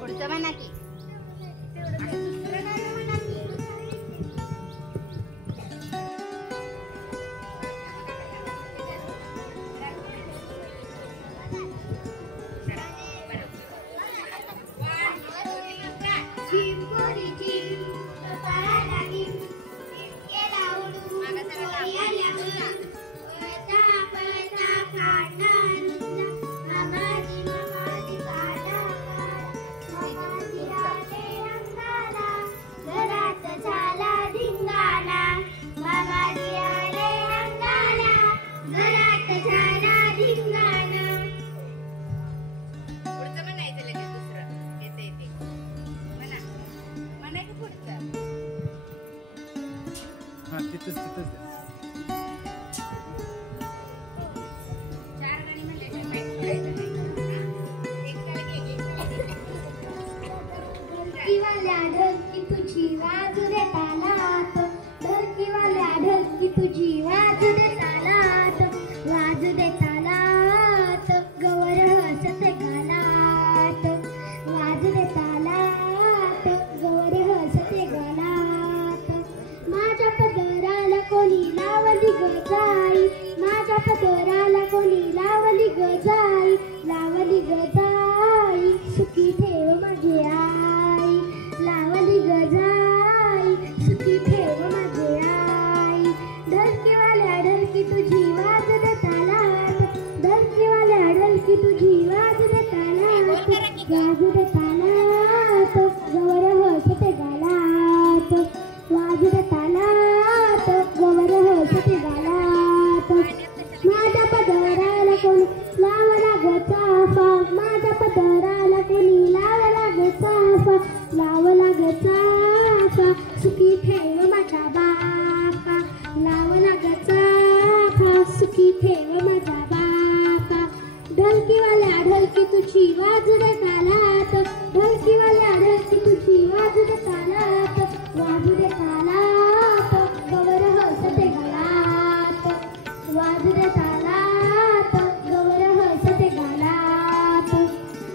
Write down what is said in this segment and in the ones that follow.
पुढचं म्हणा की ढलकी तुझी वाजू दे तालात, ढलकीवाल्या ढलकी तुझी वाजू दे तालात, वाजू दे तालात, गवर हसते गालात, वाजू दे तालात, गवर हसते गालात. माझ्या पदराला कोणी लावली गजाई, माझ्या पदराला कोणी लावली गजाई, लावली गजाई, सुखी ठेव माझी आई, लावली गजाई, सुखी ठेव माझी आई. ढलकीवाल्या ढलकी तुझी वाजू दे तालात, ढलकीवाल्या ढलकी तुझी वाजू दे तालात, वाजू दे तालात, गवर हसते गालात, वाजू दे तालात, गवर हसते गालात. माझ्या पदराला कोणी लावला ग चाफा, माझ्या पदराला कोणी लावला ग चाफा, लावला ग चाफा, सुखी ठेव माझ्या बापा, लावला ग चाफा, सुखी ठेव माझ्या बापा. ढलकीवाल्या ढलकी तुझी वाजू दे तालात, ढलकीवाल्या ढलकी तुझी वाजू दे तालात, वाजू दे तालात, गवर हसते गालात, वाजू दे तालात, गवर हसते गालात.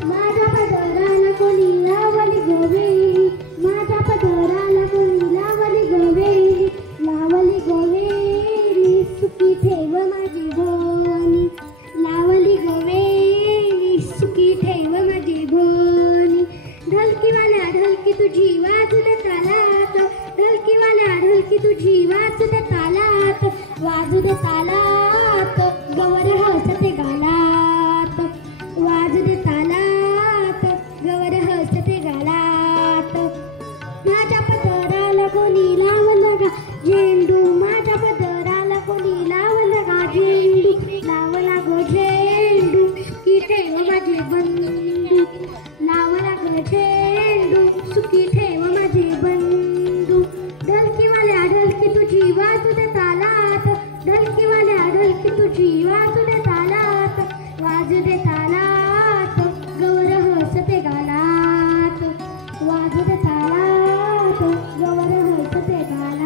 माझ्या पदराला कोणी लावली गवेरी, माझ्या पदराला कोणी लावली गवेरी, लावली गवेरी, सुखी ठेव माझी बोनी, लावली गवेरी, सुखी ठेव माझी बोनी. ढलकीवाल्या ढलकी तुझी वाजू दे तालात, ढलकीवाल्या ढलकी तुझी वाजू दे तालात, वाजू दे तालात, गवर हसते गालात, वाजू दे तालात, गवर हसते गालात. माझ्या पदराला कोणी लावलं गा झेंडू, माझ्या पदराला कोणी लावलं गा झेंडू, लावला गो झेंडू, की ठेव माझे बंधू, लावला गो झेंडू, सुखी ठेव माझे बंधू. ढलकीवाल्या ढलकी तुझी वाजू दे तालात, ढलकीवाल्या ढलकी तुझी वाजू दे तालात, वाजू दे तालात, गवर हसते गालात, वाजू दे तालात, गवर हसते गालात.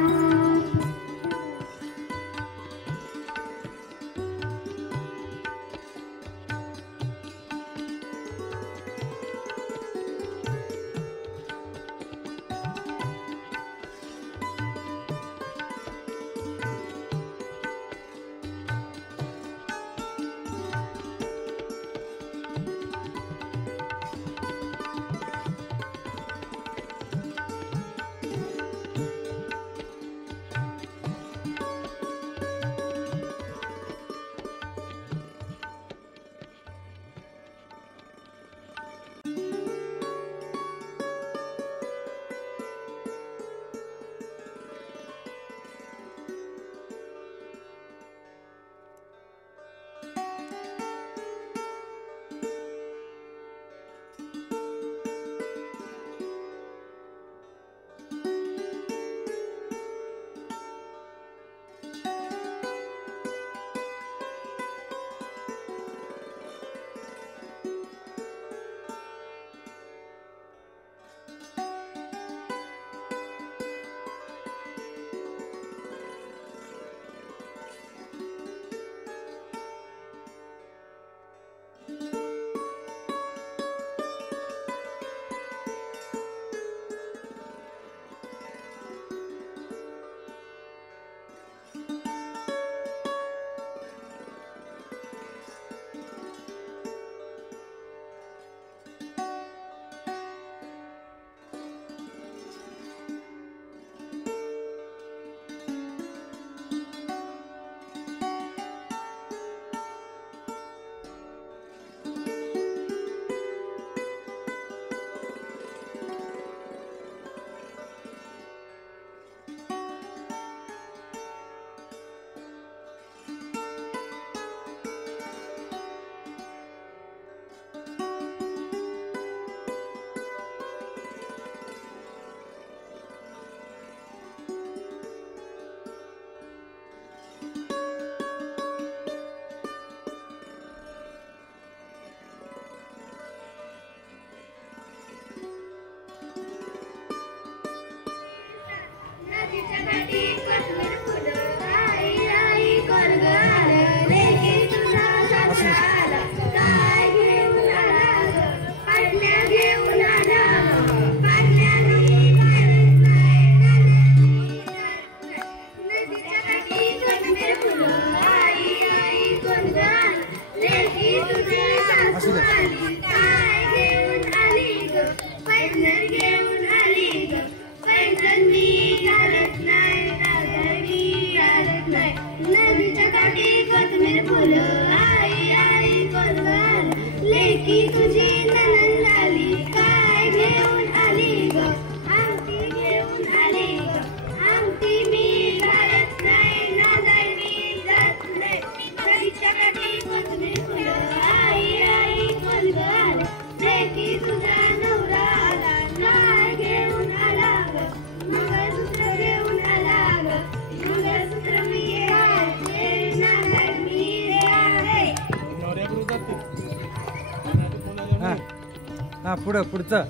हा पुढचं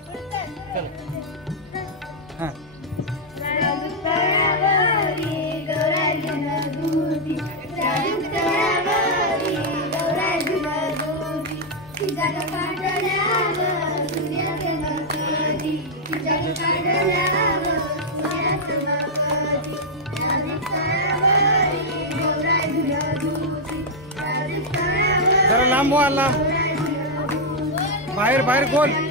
हा जरा लांब आला बाहेर गोल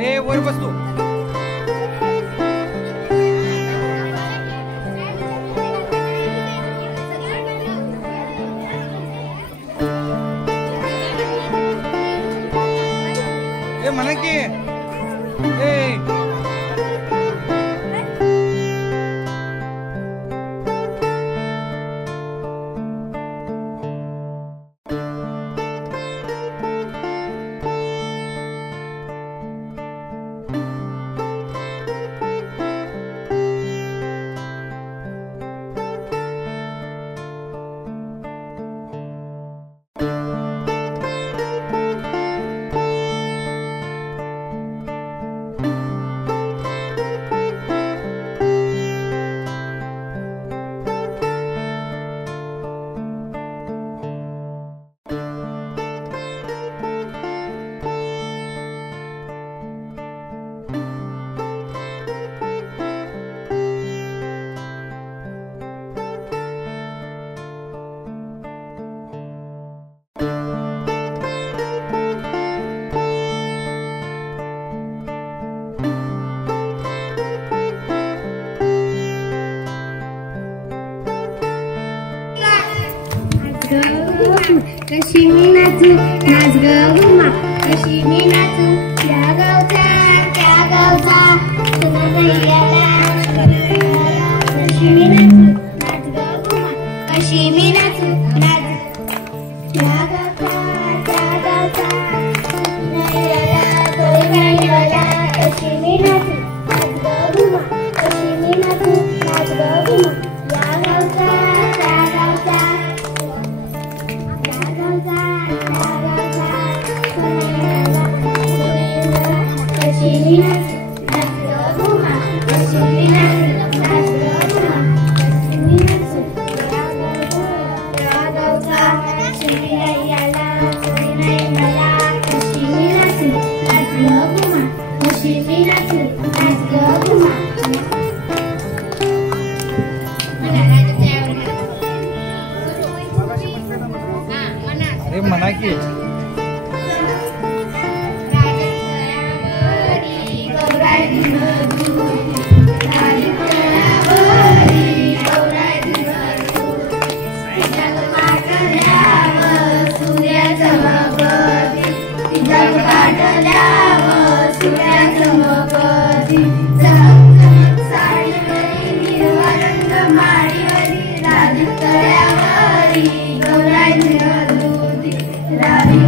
ए वर बसतो ए म्हणा की ए कशी मी नाचू नाच ग उमा कशी मी नाचू त्या गावचा कशी मी नाचू नाच ग उमा कशी मी नाचू नाच त्या गावचा कशी मी नाचू नाच ग उमा कशी मी नाचू नाच ग उमा या गावचा अरे म्हणा की Radhi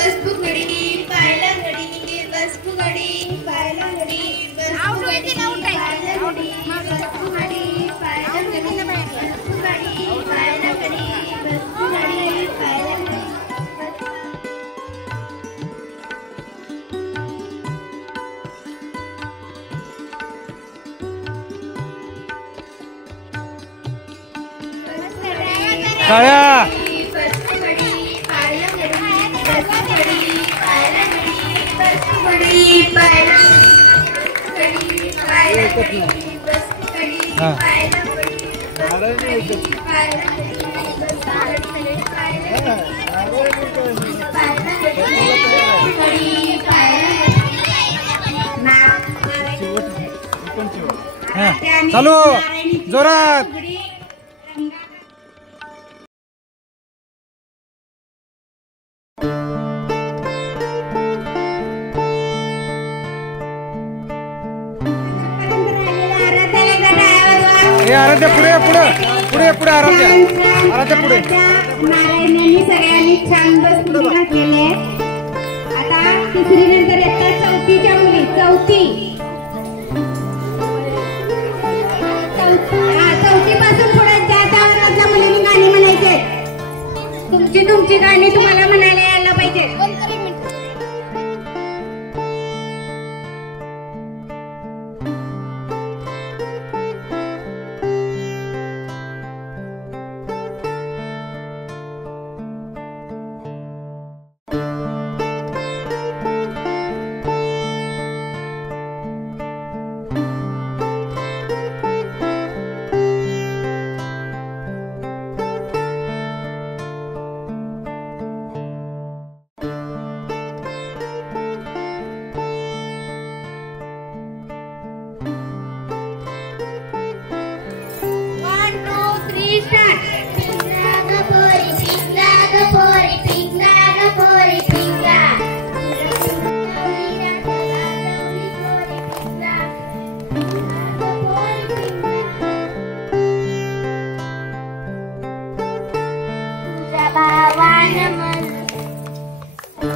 बस फुगडी पायला घडी बस फुगडी पायला घडी बस फुगडी पायला घडी बस फुगडी पायला घडी बस फुगडी पायला घडी बस फुगडी पायला घडी काळ्या चालू जोरात आराध्या पुढे पुढे पुढे पुढे आराध्या आराध्या पुढे नारायणांनी सगळ्यांनी छान बस केले. आता तिसरी नंतर येतात चौथीच्या मुली. चौथी पासून पुढे ज्या वर्गातल्या मुलींनी गाणी म्हणायचे. तुमची गाणी तुम्हाला म्हणायला यायला पाहिजे.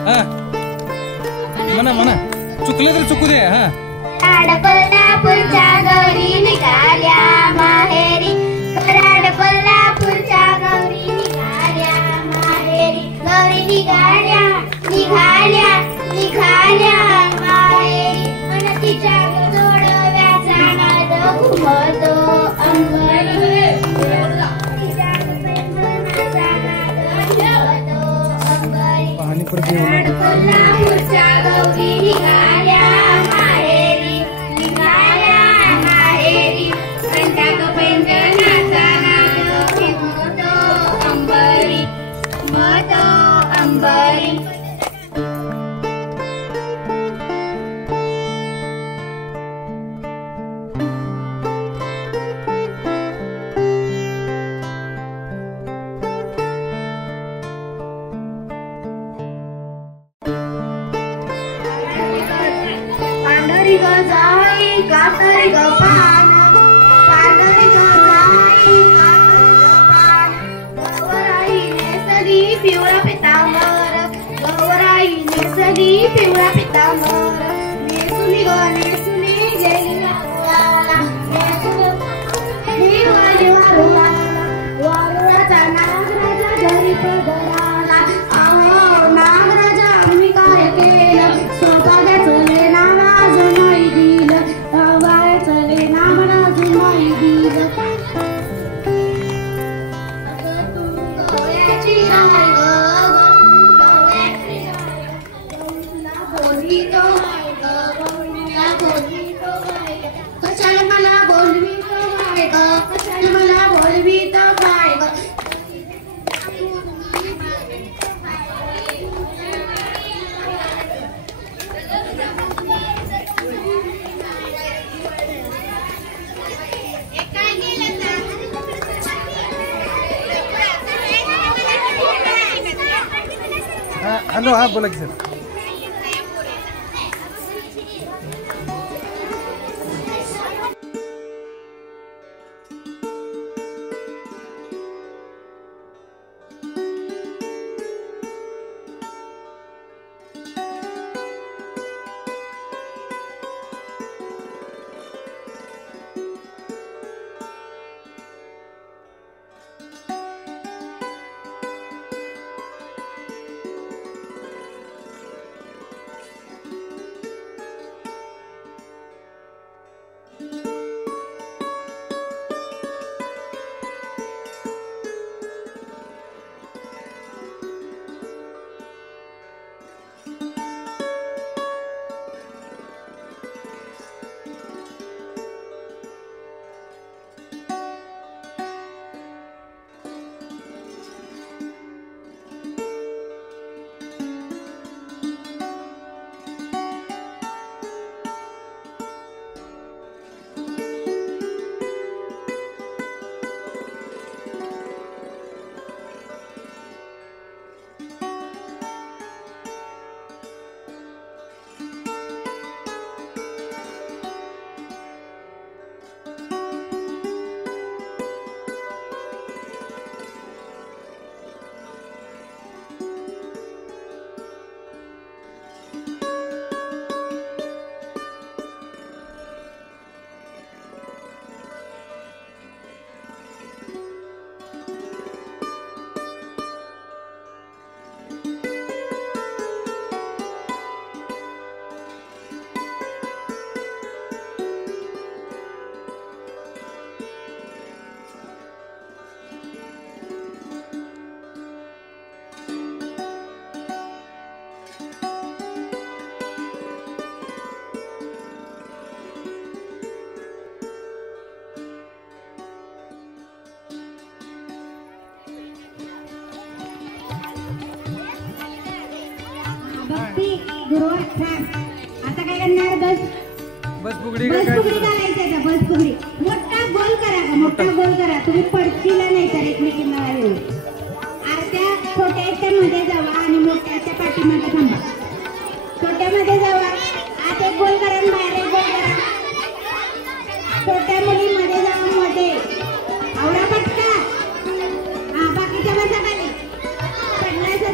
हा म्हणा म्हणा चुकलं तरी चुकू दे हा कोल्हापूरच्या गौरी निघाल्या माहेरी कराड कोल्हापूरच्या गौरी निघाल्या माहेरी गौरी निघाल्या निघाल्या निघाल्या माहेरी आणि तिच्या जोडव्याचा नाद घुमतो अंबरी तिच्या प्रेमाचा नाद घुमतो अंबरी पाहणी परत येऊ कराड नका. कोल्हापूरच्या गौरी निघाल्या पांढरी ग जाई कातरी ग पान पांढरी ग जाई कातरी ग पान गवराई नेसली पिवळा पितांबर गवराई नेसली पिवळा पितांबर नेसुनी ग नेसुनी गेली वारुळाला नेसुनी गेली वारुळाला वारुळाचा नागराजा घरी पदराला अहो नागराजा आम्ही काय केलं सौभाग्याचं कशाला मला बोलवी तो काय ग कशाला मला बोलवी तो काय ग हॅलो हा बोला की सर आता काय करणार बस फुगडी घालायचं का बस फुगडी मोठा गोल करा का मोठा गोल करा तुम्ही पडशील नाही तर एकमेकींना येऊन आरत्या छोट्याच्या मध्ये जावा आणि मोठ्याच्या पाठीमागे थांबा छोट्यामध्ये जावा आत एक गोल करा आणि बाहेर एक गोल करा छोट्या मुलीमध्ये जाऊन मध्ये आवरा पटका हा बाकीच्या बसा खाली पडण्याचं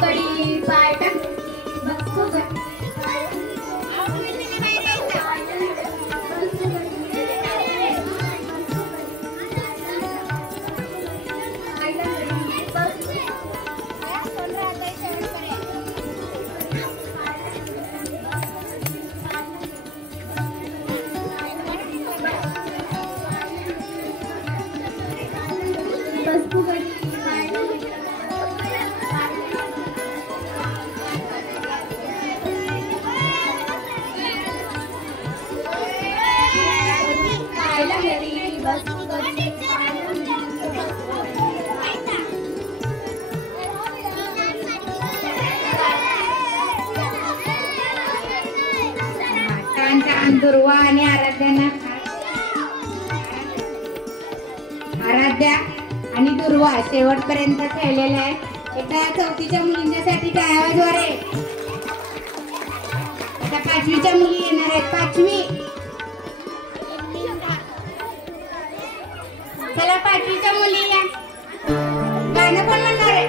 गडी पाय टाक बस फुगडी दुर्वा आणि आराध्या आणि दुर्वा शेवटपर्यंत खेळलेला आहे. एकदा चौथीच्या मुलींच्यासाठी टाळ्या वाजवा रे. आता पाचवीच्या मुली येणार आहेत. पाचवी चला पाचवीच्या मुली या. गाणं कोण म्हणणार आहे?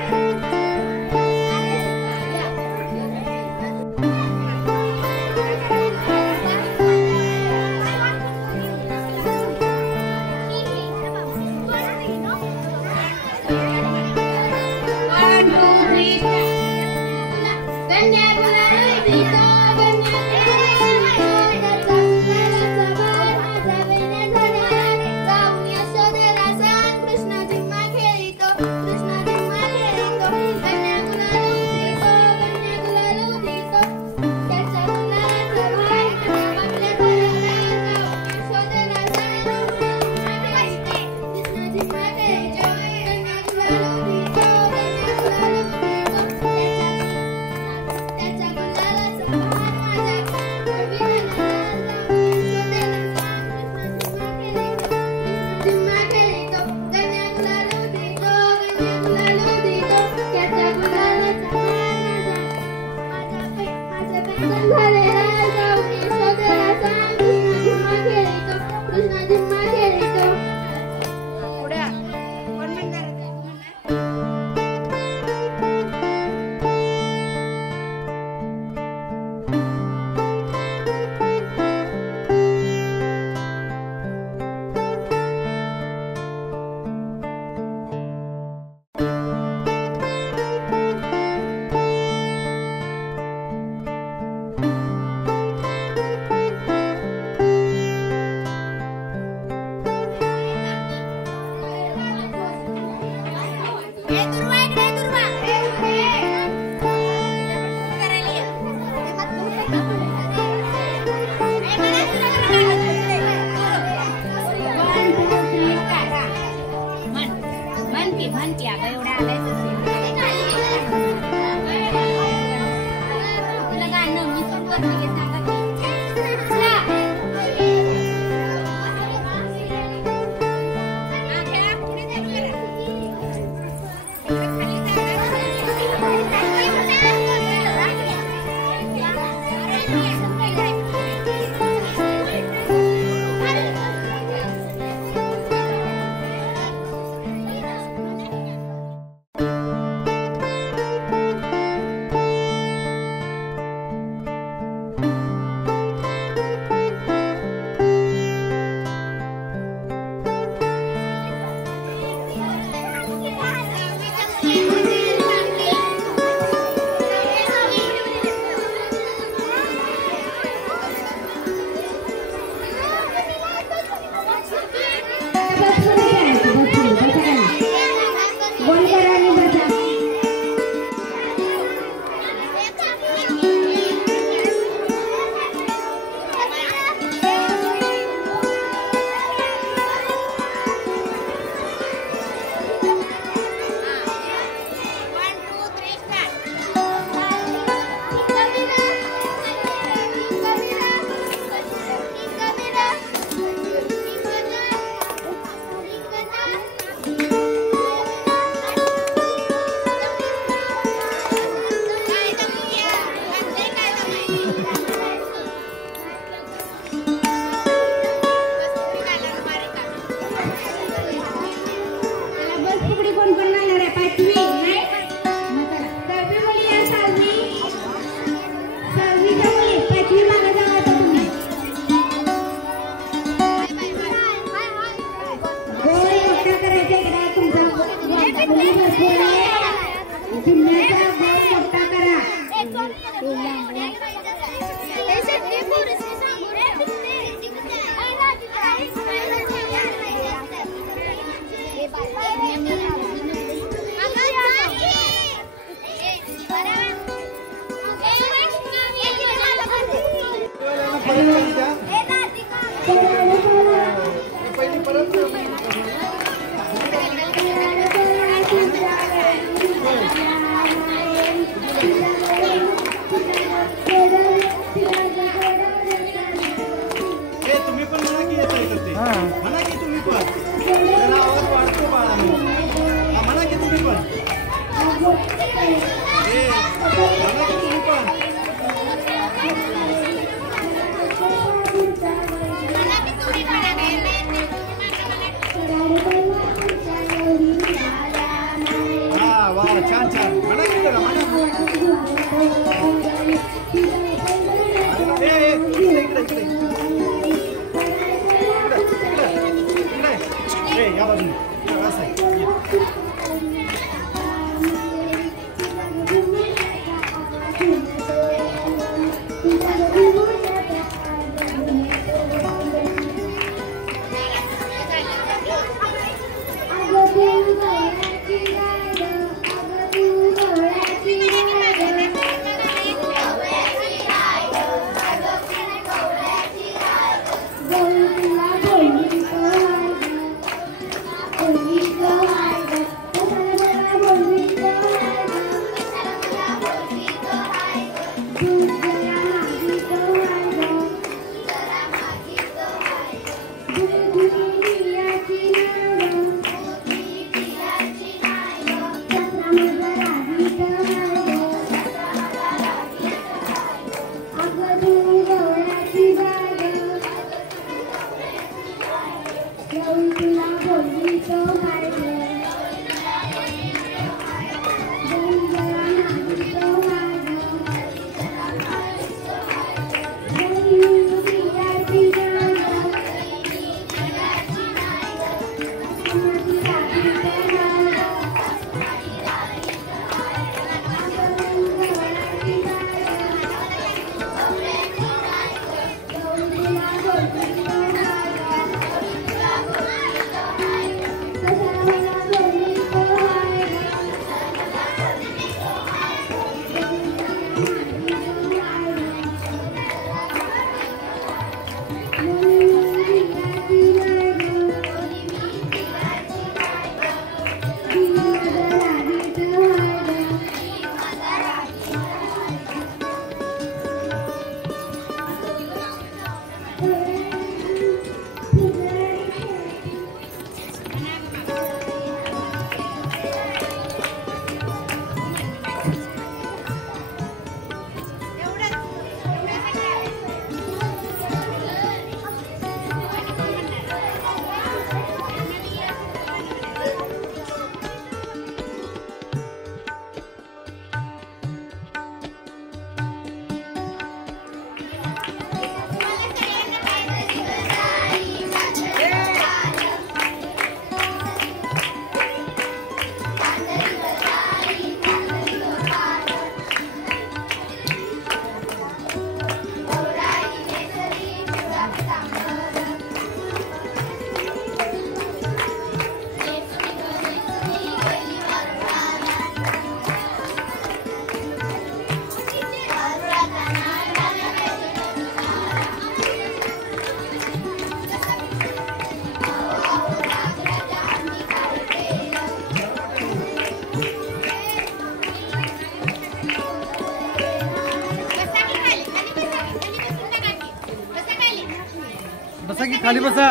बसा की खाली बसा.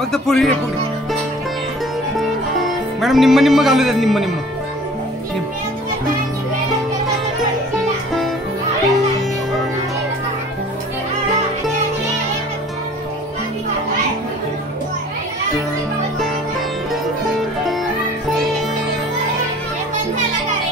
फक्त पुढे मॅडम निम्म निम्म घालू द्या. निम्म निम्म Gracias.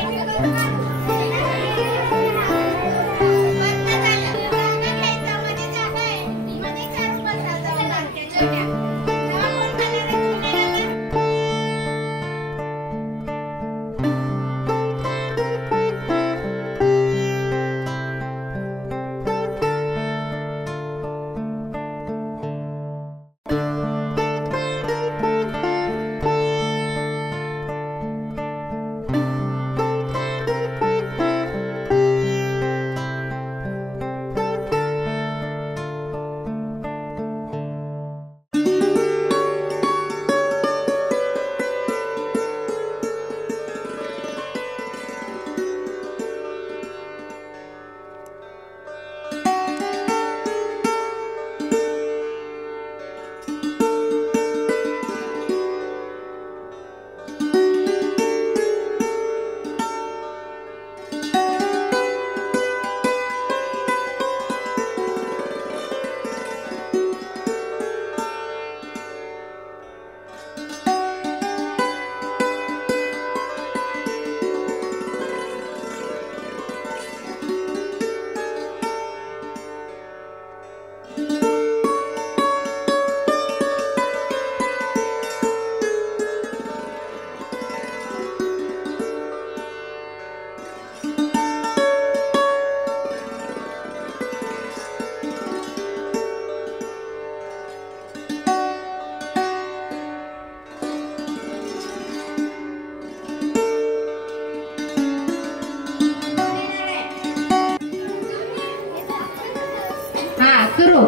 सुरू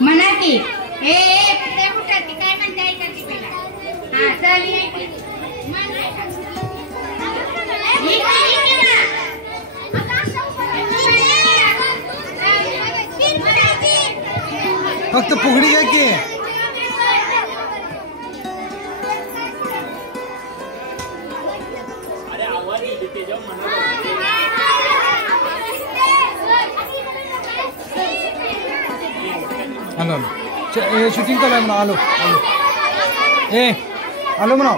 म्हणा की हे ते कुठाची काय म्हणते ऐकायची पहिला हा चल ये फक्त फुगडी घ्या की आलो शूटिंग चालू आहे म्हणा आलो आलो ए आलो म्हणा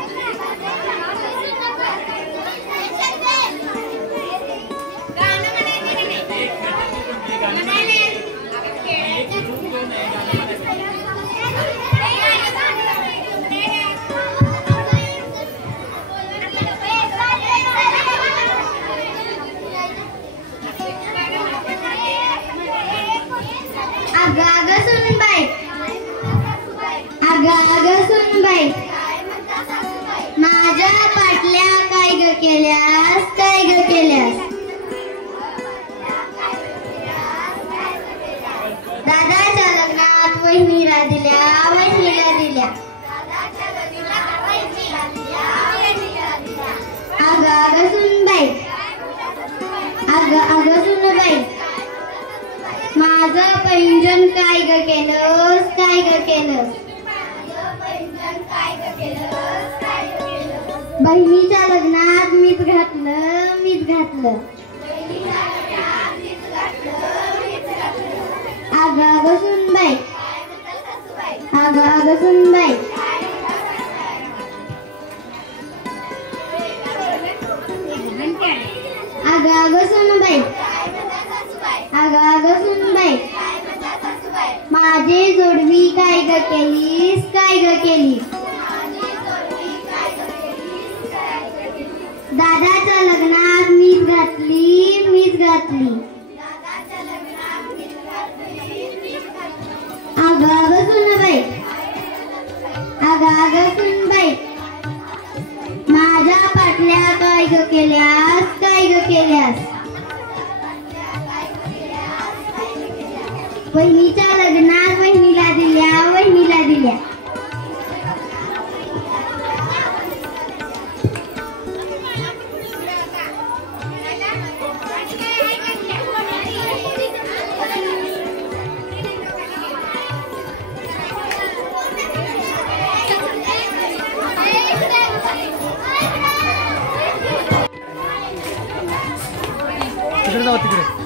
माझ्या पाटल्या काय ग केल्यास काय ग केल्यास दादाच्या लग्नात वहिनीला दिल्या अग सुनबाई अग सुनबाई माझं पैंजण काय ग केलंस बहिणीच्या लग्नात मीच घातलं अग सुनबाई अग सुनबाई अग सुनबाई अग सुनबाई माझी जोडवी काय ग केलीस दादाच्या लग्नात मीच घातली अग सुनबाई अग सुनबाई माझ्या पाटल्या काय ग केल्यास बहिणीच्या लग्नात वहिनीला दिल्या तिकडे जाऊ तिकडे